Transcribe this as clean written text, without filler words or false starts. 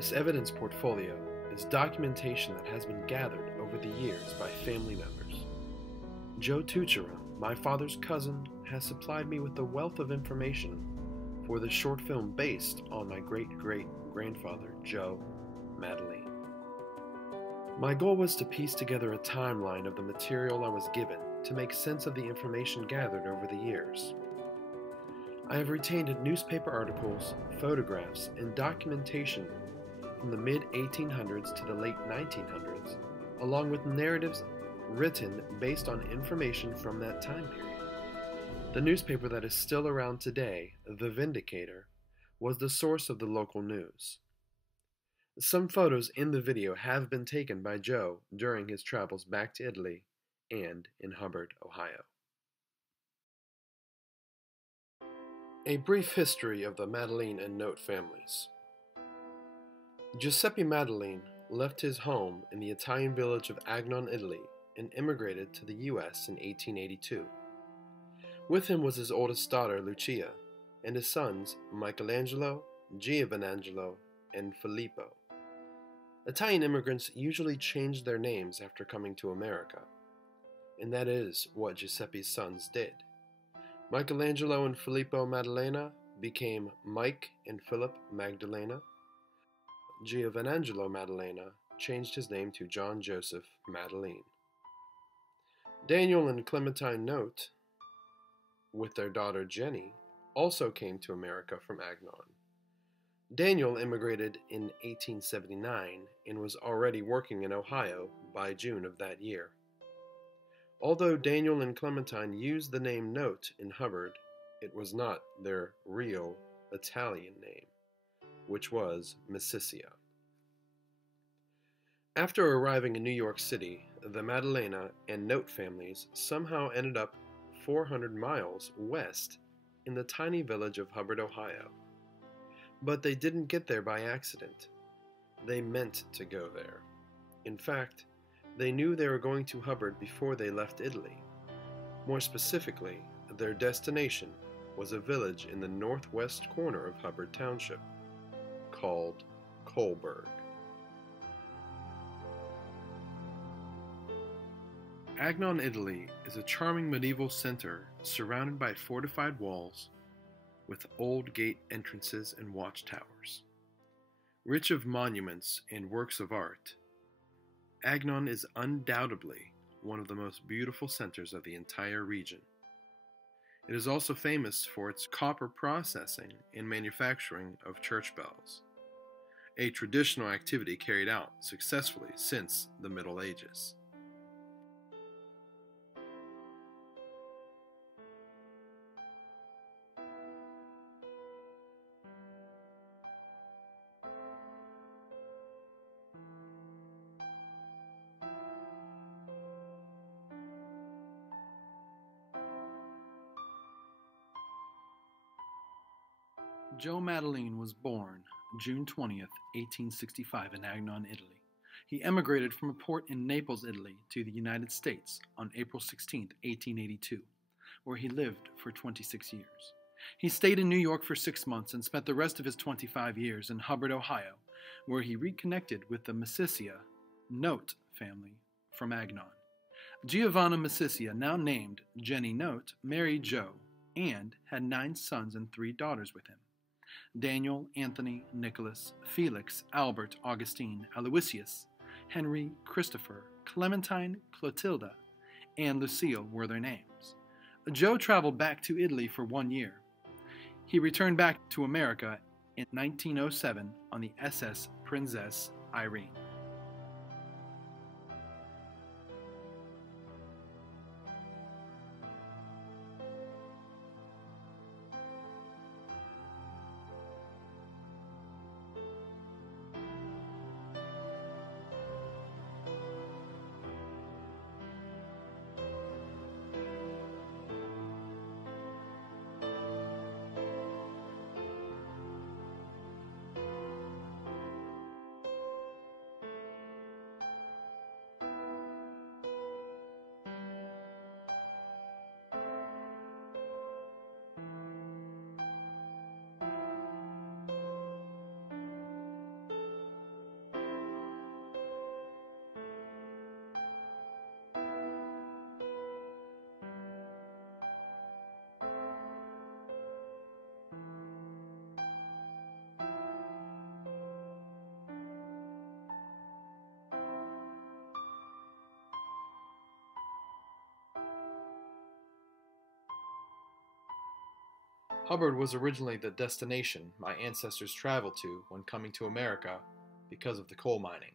This evidence portfolio is documentation that has been gathered over the years by family members. Joe Tuchera, my father's cousin, has supplied me with a wealth of information for the short film based on my great-great-grandfather, Joe Maddalena. My goal was to piece together a timeline of the material I was given to make sense of the information gathered over the years. I have retained newspaper articles, photographs, and documentation from the mid-1800s to the late 1900s, along with narratives written based on information from that time period. The newspaper that is still around today, The Vindicator, was the source of the local news. Some photos in the video have been taken by Joe during his travels back to Italy and in Hubbard, Ohio. A brief history of the Maddalena and Note families. Giuseppe Maddalena left his home in the Italian village of Agnon, Italy, and immigrated to the U.S. in 1882. With him was his oldest daughter, Lucia, and his sons, Michelangelo, Giovanangelo, and Filippo. Italian immigrants usually changed their names after coming to America, and that is what Giuseppe's sons did. Michelangelo and Filippo Maddalena became Mike and Philip Magdalena. Giovanangelo Maddalena changed his name to John Joseph Maddalene. Daniel and Clementine Note, with their daughter Jenny, also came to America from Agnon. Daniel immigrated in 1879 and was already working in Ohio by June of that year. Although Daniel and Clementine used the name Note in Hubbard, it was not their real Italian name, which was Mississia. After arriving in New York City, the Maddalena and Note families somehow ended up 400 miles west in the tiny village of Hubbard, Ohio. But they didn't get there by accident. They meant to go there. In fact, they knew they were going to Hubbard before they left Italy. More specifically, their destination was a village in the northwest corner of Hubbard Township called Coleburg. Agnon, Italy is a charming medieval center surrounded by fortified walls with old gate entrances and watchtowers. Rich of monuments and works of art, Agnon is undoubtedly one of the most beautiful centers of the entire region. It is also famous for its copper processing and manufacturing of church bells, a traditional activity carried out successfully since the Middle Ages. Joe Maddalena was born June 20th, 1865 in Agnon, Italy. He emigrated from a port in Naples, Italy to the United States on April 16th, 1882, where he lived for 26 years. He stayed in New York for 6 months and spent the rest of his 25 years in Hubbard, Ohio, where he reconnected with the Mississia Note family from Agnon. Giovanna Mississia, now named Jenny Note, married Joe and had 9 sons and 3 daughters with him: Daniel, Anthony, Nicholas, Felix, Albert, Augustine, Aloysius, Henry, Christopher, Clementine, Clotilda, and Lucille were their names. Joe traveled back to Italy for 1 year. He returned back to America in 1907 on the SS Princess Irene. Hubbard was originally the destination my ancestors traveled to when coming to America because of the coal mining.